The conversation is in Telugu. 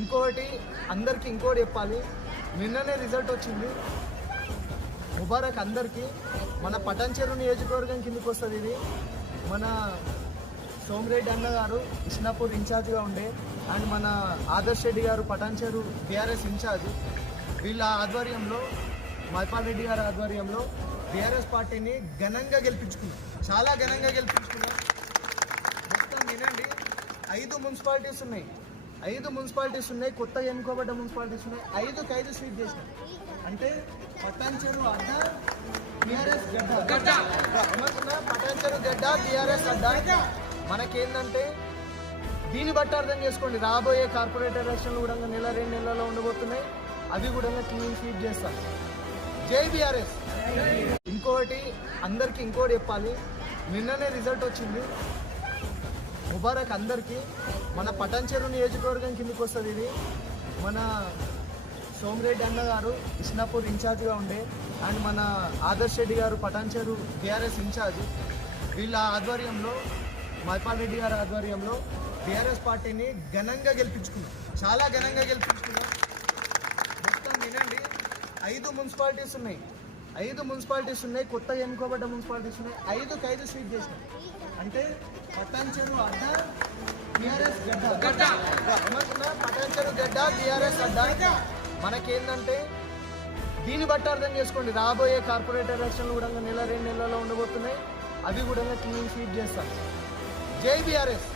ఇంకోటి అందరికి ఇంకోటి చెప్పాలి, నిన్ననే రిజల్ట్ వచ్చింది. ముబారక్ అందరికీ. మన పటాన్చెరు నియోజకవర్గం కిందకి వస్తుంది ఇది. మన సోమిరెడ్డి అన్న గారు ఇస్నాపూర్ ఇన్ఛార్జ్గా ఉండే, అండ్ మన ఆదర్శ్ రెడ్డి గారు పటాన్చెరు బీఆర్ఎస్ ఇన్ఛార్జ్. వీళ్ళ ఆధ్వర్యంలో, మైపాల్ రెడ్డి గారి ఆధ్వర్యంలో బీఆర్ఎస్ పార్టీని ఘనంగా గెలిపించుకున్నాం. చాలా ఘనంగా గెలిపించుకున్నాం. మొత్తం వినండి, 5 మున్సిపాలిటీస్ ఉన్నాయి. 5 మున్సిపాలిటీస్ ఉన్నాయి, కొత్తగా ఎన్నుకోబడ్డ మున్సిపాలిటీస్ ఉన్నాయి. 5 స్వీప్ చేసినాం. అంటే పటాన్చెరు అడ్డ, బీఆర్ఎస్ గడ్డ. ఏమంటున్నా? పటాన్చెరు గడ్డ, బీఆర్ఎస్ అడ్డ. మనకేంటంటే దీన్ని బట్టి అర్థం చేసుకోండి, రాబోయే కార్పొరేటర్ ఎలక్షన్లు కూడా నెల 2 నెలల్లో ఉండబోతున్నాయి. అవి కూడా క్లీన్ స్వీప్ చేస్తాం. జై బీఆర్ఎస్. ఇంకోటి అందరికి ఇంకోటి చెప్పాలి, నిన్ననే రిజల్ట్ వచ్చింది. ముబారక్ అందరికీ. మన పటాన్చెరు నియోజకవర్గం కిందకి వస్తుంది ఇది. మన సోమిరెడ్డి అన్న గారు ఇస్నాపూర్ ఇన్ఛార్జ్గా ఉండే, అండ్ మన ఆదర్శ్ రెడ్డి గారు పటాన్చెరు బీఆర్ఎస్ ఇన్ఛార్జ్. వీళ్ళ ఆధ్వర్యంలో, మైపాల్ రెడ్డి గారి ఆధ్వర్యంలో బీఆర్ఎస్ పార్టీని ఘనంగా గెలిపించుకున్నాం. చాలా ఘనంగా గెలిపించుకున్నాం. మొత్తం వినండి, 5 మున్సిపాలిటీస్ ఉన్నాయి. 5 మున్సిపాలిటీస్ ఉన్నాయి, కొత్తగా ఎన్నుకోబడ్డ మున్సిపాలిటీస్ ఉన్నాయి. 5 స్వీప్ చేసినాం. అంటే పటాన్చెరు అడ్డ, బీఆర్ఎస్ గడ్డ. ఏమంటున్నా? పటాన్చెరు గడ్డ, బీఆర్ఎస్ అడ్డ. మనకేంటంటే దీన్ని బట్టి అర్థం చేసుకోండి, రాబోయే కార్పొరేటర్ ఎలక్షన్లు కూడా నెల 2 నెలల్లో ఉండబోతున్నాయి. అవి కూడా క్లీన్ స్వీప్ చేస్తాం. జై బీఆర్ఎస్.